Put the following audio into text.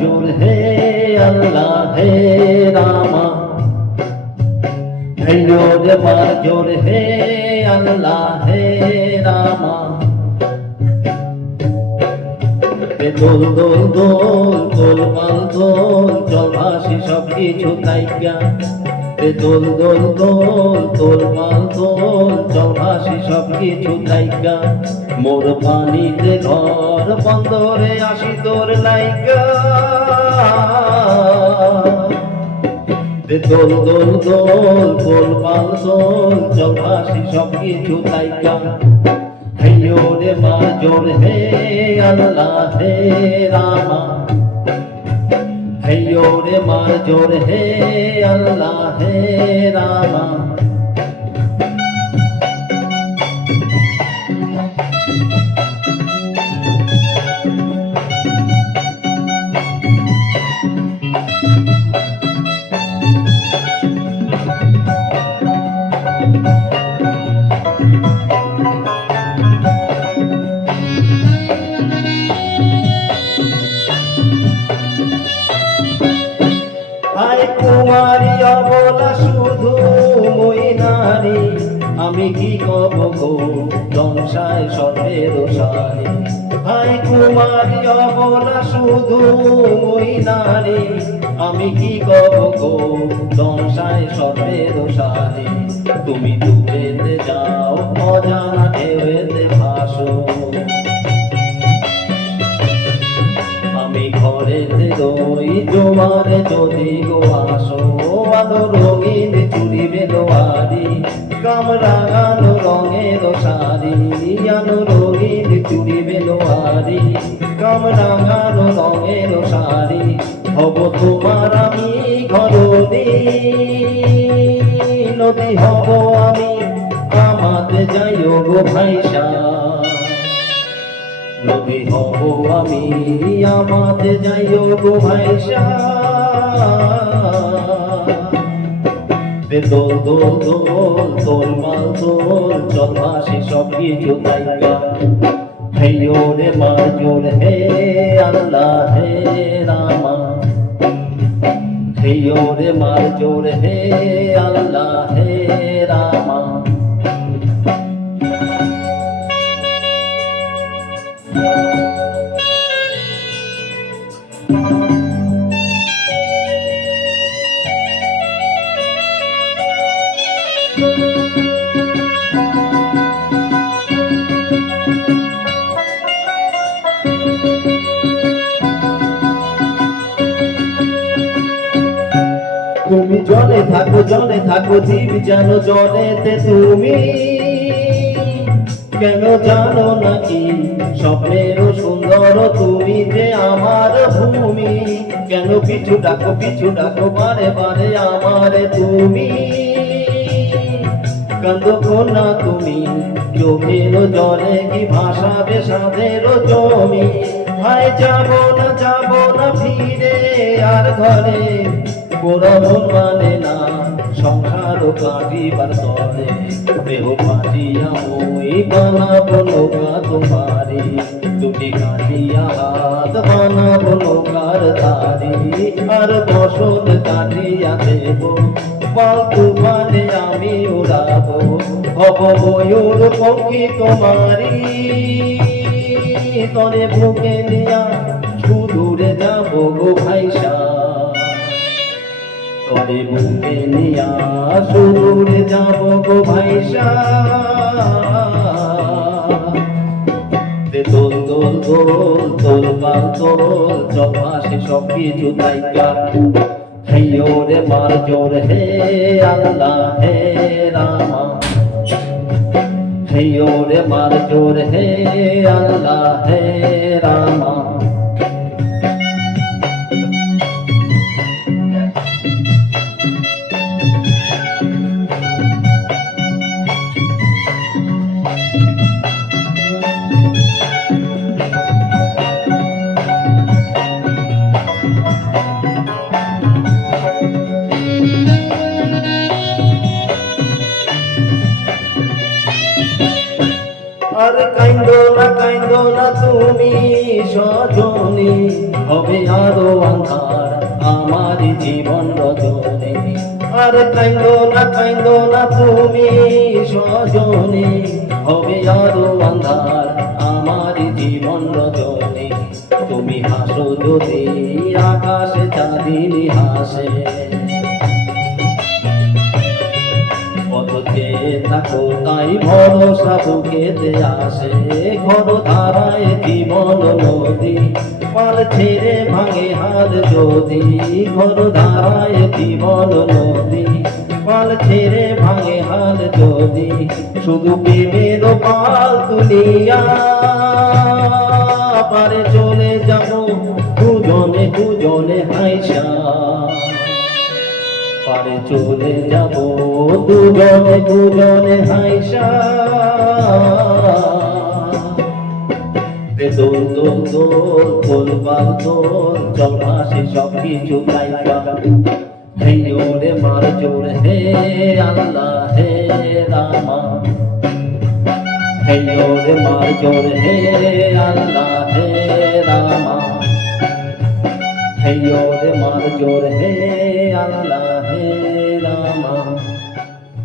जोर हे अल्लाह हे रामा हैयो रे मार जोर हे अल्लाह हे रामा দোল দোল দোল দোল পাল দোল চল ভাসি সব কিছু তাইকা দোল দোল দোল দোল পাল দোল চল ভাসি সব কিছু তাইকা মোর পানিতে ঘর বন্দরে আসি তোর লাইকা দোল দোল দোল দোল পাল দোল চল ভাসি সব কিছু তাইকা हैयो रे मार जोर हे अल्लाह हे रामा हैयो रे मार जोर हे अल्लाह हे रामा কুমারী অবলা শুধু মই নারী আমি কি কব গো সংসায় সর্বের সারি হাই কুমারী অবলা শুধু মই নারী আমি কি কব গো সংসায় সর্বের সারি তুমি ডুবেতে যাও অজানা ঢেউতে ভাসো আমি ঘরেতে রই জোয়ারে যদি গো আসো আলো রঙিন চুড়ি বেলোয়ারি কামরাঙানো রঙের শাড়ি আলো রঙিন চুড়ি বেলোয়ারি কামরাঙানো রঙের শাড়ি হব তোমার আমি ঘরনি নদী হব আমি আমাতে যাইও গো ভাইসা নবী হব আমি আমাতে যাইও গো ভাইসা দোল দোল দোল দোল মাল দোল চল ভাসি সব কিছু তাইকা हैयो रे मार जोर हे अल्लाह हे रामा हैयो रे मार जोर हे अल्लाह हे रामा তুমি জলে থাকো জীব যেন জলেতে তুমি কেন জানো নাকি স্বপ্নেরও সুন্দর তুমি যে আমার ভূমি কেন পিছু ডাকো বারে বারে আমারে তুমি কান্দো না তুমি চোখের জলে কি ভাসাবে সাধের জমি ভাই যাব না ফিরে আর ঘরে গোড়া মন মানে না সংসার কাটিবার তলে দেহ পাটিয়া ওই বানাবো নৌকা তোমারি তুমি কাটিয়া হাত বানাবো নৌকার ধারি আর বসত কাটিয়া দেব পালতু মানে আমি উড়াবো হব ময়ূর পঙ্খী তোমারি তরে বুকে নিয়া সুদূরে যাবো গো ভাইসা তরে বুকে নিয়া সুদূরে যাব গো ভাইসা দোল দোল দোল দোল পাল দোল চল ভাসি সব কিছু তাইকা हैयो रे मार जोर हे अल्लाह हे रामा हैयो रे मार जोर हे अल्लाह हे रामा আর কাইন্দো না তুমি সজনী, হবে আরো আন্ধার আমার জীবন রজনী। আর কাইন্দো না তুমি সজনী, হবে আরো আন্ধার আমার জীবন রজনী। তুমি হাসো যদি আকাশে চাঁদিনী হাসে, কত চেয়ে থাকো তাই ভরসা বুকেতে আসে। ঘর ধারায় জীবন নদী, পাল ছেড়ে ভাঙে হাত যদি। ঘর ধারায় জীবন নদী, পাল ছেড়ে ভাঙে হাত যদি। শুধু প্রেমের পাল তুলিয়া পারে চলে যাব দুজনে দুজনে হাইসা। পারে চলে যাব দুজনে দুজনে হাইসা। দোল দোল দোল দোল পাল দোল, চল ভাসি সব কিছু গাইবা। হে ওরে মার জোর হে আল্লাহ হে রামা, হে ওরে মার জোর হে আল্লাহ হে রামা, হে ওরে মার জোর হে আল্লাহ হে রামা।